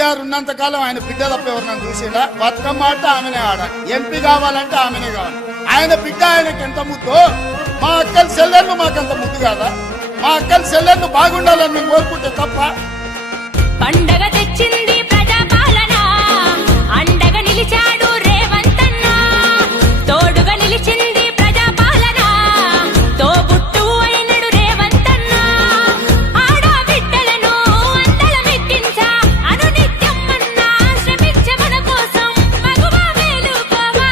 కేసీఆర్ ఉన్నంత కాలం ఆయన బిడ్డ తప్ప ఎవరినైనా చూసిండా? బతుకమ్మ ఆట ఆమెనే ఆడ, ఎంపీ కావాలంటే ఆమెనే కావాలి. ఆయన బిడ్డ ఆయనకి ఎంత ముద్దు, మా అక్కల చెల్లెళ్ళు మాకంత ముద్దు కాదా? మా అక్కల చెల్లెళ్ళు బాగుండాలని మేము కోరుకుంటే తప్ప. పండగ తెచ్చింది ప్రజాపాలన, అండగా నిలిచాడు రేవంత్ అన్న. తోడుగా నిలిచింది ప్రజాపాలన, తోబుట్టు అయినడు రేవంత్ అన్న. ఆడబిడ్డలను అందలమెక్కించా అనునిత్యం అన్నా, శ్రమించే మన కోసం మగువా వేలుకోవా.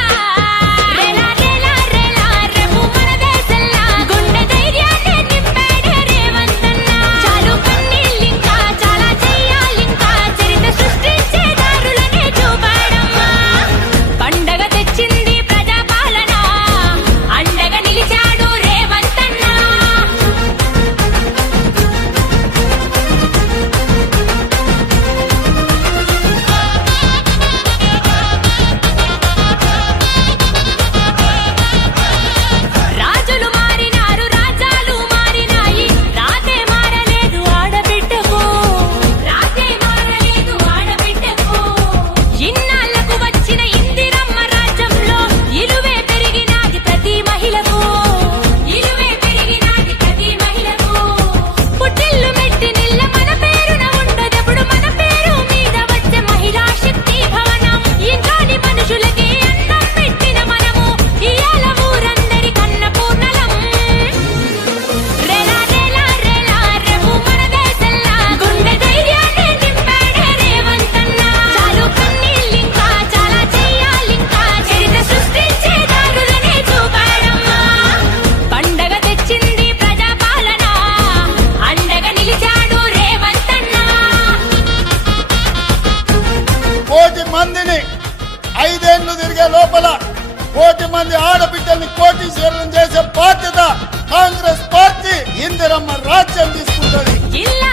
రేలా రేలా రేలా రేపు మన దేశంలా గుండె ధైర్యాన్ని నింపాడే రేవంత్ అన్న. చాలు కన్నీళ్ళింకా చాలా చెయ్యాలింకా, చరిత్ర సృష్టించే దారులనే చూపాడమ్మా. పండగ తెచ్చింది ప్రజాపాలన, అండగా నిలిచాడు రేవంత్ అన్న. రాజులు మారినారు, రాజ్యాలు మారినాయి, రాతే మారలేదు ఆడబిడ్డకు. రాతే మారలేదు ఆడబిడ్డకు. ఇన్నాళ్లకు వచ్చిన ఇందిరమ్మ రాజ్యంలో ఇలువే పెరిగినాది ప్రతి మహిళకు. ఇలువే పెరిగినాది ప్రతి మహిళకు. పుట్టిల్లు మెట్టి నిల్ల మన పేరున ఉండదెప్పుడు, మన పేరు మీద వచ్చే మహిళా శక్తి భవనం. ఇంట్లోని మనుషులకి అన్నం పెట్టిన మనము ఇయాల ఊరందరి కన్న పూర్ణలం. రేలా రేలా రేలా రేపు మన దేశంలా గుండె ధైర్యాన్ని నింపాడే రేవంత్ అన్న. చాలు కన్నీళ్ళింకా చాలా చెయ్యాలింకా, చరిత్ర సృష్టించే దారులనే చూపాడమ్మా. పండగ తెచ్చింది ప్రజాపాలన, అండగా నిలిచాడు రేవంత్ అన్న. కోటి మందిని 5 ఏళ్లు తిరిగే లోపల కోటి మంది ఆడబిడ్డల్ని కోటీశ్వరులను చేసే బాధ్యత కాంగ్రెస్ పార్టీ ఇందిరమ్మ రాజ్యం తీసుకుంటుంది. ఇల్లా